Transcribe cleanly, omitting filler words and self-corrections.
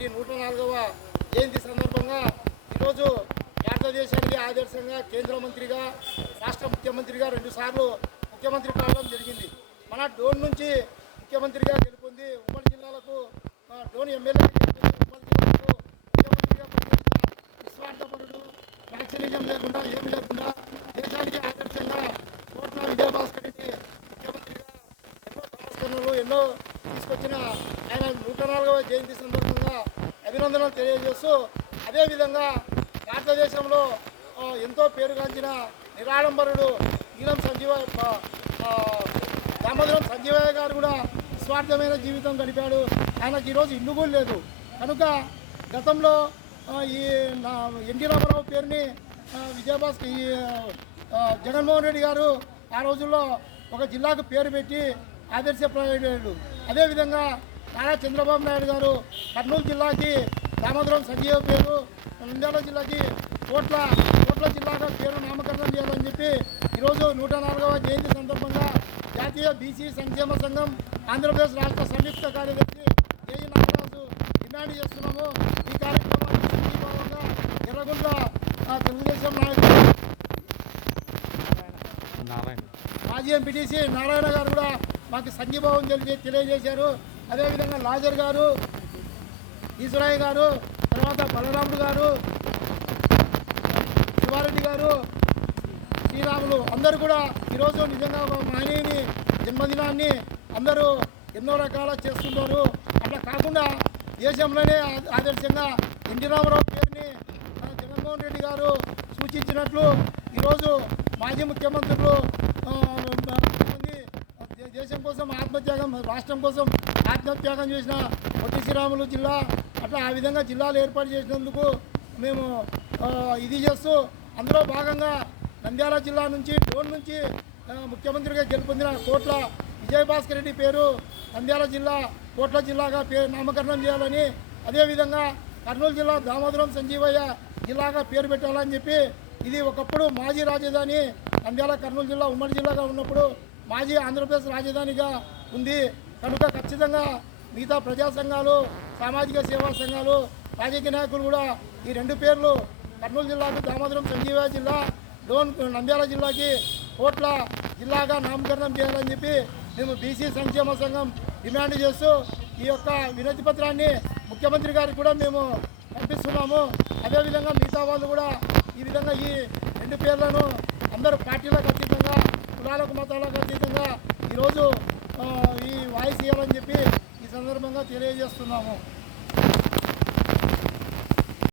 రెడ్డి 104వ జయంతి సందర్భంగా ఈరోజు భారతదేశానికి ఆదర్శంగా కేంద్ర మంత్రిగా రాష్ట్ర ముఖ్యమంత్రిగా 2 సార్లు ముఖ్యమంత్రి కావడం జరిగింది. మన డోన్ నుంచి ముఖ్యమంత్రిగా గెలుపొంది ఉమ్మడి జిల్లాలకు డోన్ ఎమ్మెల్యే ఉమ్మడి జిల్లాలకు ముఖ్యమంత్రిగా పనిచేసిన నిస్వార్థపరుడు, వ్యాక్సినేషన్ లేకుండా ఏమి లేకుండా దేశానికి ఆదర్శంగా కోట్ల విజయభాస్కర్ రెడ్డి ముఖ్యమంత్రిగా ఎన్నో సంస్కరణలు ఎన్నో తీసుకొచ్చిన ఆయన 104వ జయంతి సందర్భంగా అభినందనలు తెలియజేస్తూ, అదేవిధంగా భారతదేశంలో ఎంతో పేరుగాంచిన నిరాడంబరుడు దామోదరం సంజీవయ్య గారు కూడా నిస్వార్థమైన జీవితం గడిపాడు. ఆయనకు ఈరోజు ఇల్లు కూడా లేదు. కనుక గతంలో ఈ ఎన్టీ రామారావు పేరుని విజయభాస్కర్ జగన్మోహన్ రెడ్డి గారు ఆ రోజుల్లో ఒక జిల్లాకు పేరు పెట్టి ఆదర్శప్రాయుడు. అదేవిధంగా నారా చంద్రబాబు నాయుడు గారు కర్నూలు జిల్లాకి దామోదరం సంజీవ పేరు, నంద్యాల జిల్లాకి కోట్ల జిల్లాగా పేరు నామకరణం చేయాలని చెప్పి ఈరోజు 104వ జయంతి సందర్భంగా జాతీయ బీసీ సంక్షేమ సంఘం ఆంధ్రప్రదేశ్ రాష్ట్ర సంయుక్త కార్యదర్శి ఏఈ నాగరాజు డిమాండ్ చేస్తున్నాము. ఈ కార్యక్రమానికి సంఘీభావంగా ఎర్రగుంట్ల తెలుగుదేశం నాయకులు మాజీ ఎంపీటీసీ నారాయణ గారు కూడా మాకు సంఘీభావం తెలియజేశారు. అదేవిధంగా లాజర్ గారు, ఈశ్వరయ్య గారు, తర్వాత బలరాముడు గారు, శివారెడ్డి గారు, శ్రీరాములు అందరూ కూడా ఈరోజు నిజంగా మహనీయుని జన్మదినాన్ని అందరూ ఎన్నో రకాల చేస్తున్నారు. అట్లా కాకుండా దేశంలోనే ఆదర్శంగా ఎన్టీ రామారావు పేరుని జగన్మోహన్ రెడ్డి గారు సూచించినట్లు ఈరోజు మాజీ ముఖ్యమంత్రులు దేశం కోసం ఆత్మత్యాగం, రాష్ట్రం కోసం ఆత్మత్యాగం చేసిన పొట్టి శ్రీరాములు జిల్లా అట్లా ఆ విధంగా జిల్లాలు ఏర్పాటు చేసినందుకు మేము ఇది చేస్తూ, అందులో భాగంగా నంద్యాల జిల్లా నుంచి డోన్ నుంచి ముఖ్యమంత్రిగా గెలుపొందిన కోట్ల విజయభాస్కర్ రెడ్డి పేరు నంద్యాల జిల్లా కోట్ల జిల్లాగా నామకరణం చేయాలని, అదేవిధంగా కర్నూలు జిల్లా దామోదరం సంజీవయ్య జిల్లాగా పేరు పెట్టాలని చెప్పి, ఇది ఒకప్పుడు మాజీ రాజధాని నంద్యాల కర్నూలు జిల్లా ఉమ్మడి జిల్లాగా ఉన్నప్పుడు మాజీ ఆంధ్రప్రదేశ్ రాజధానిగా ఉంది. కనుక ఖచ్చితంగా మిగతా ప్రజా సంఘాలు, సామాజిక సేవా సంఘాలు, రాజకీయ నాయకులు కూడా ఈ 2 పేర్లు కర్నూలు జిల్లాకు దామోదరం సంజీవయ్య జిల్లా, డోన్ నంద్యాల జిల్లాకి కోట్ల జిల్లాగా నామకరణం చేయాలని చెప్పి మేము బీసీ సంక్షేమ సంఘం డిమాండ్ చేస్తూ ఈ యొక్క వినతి పత్రాన్ని ముఖ్యమంత్రి గారికి కూడా మేము పంపిస్తున్నాము. అదేవిధంగా మిగతా వాళ్ళు కూడా ఈ విధంగా ఈ 2 పేర్లను అందరూ పార్టీలకు అతీతంగా, కులాలకు మతాలకు అతీతంగా ఈరోజు ఈ వాయిస్ ఇవ్వాలని చెప్పి ఈ సందర్భంగా తెలియజేస్తున్నాము.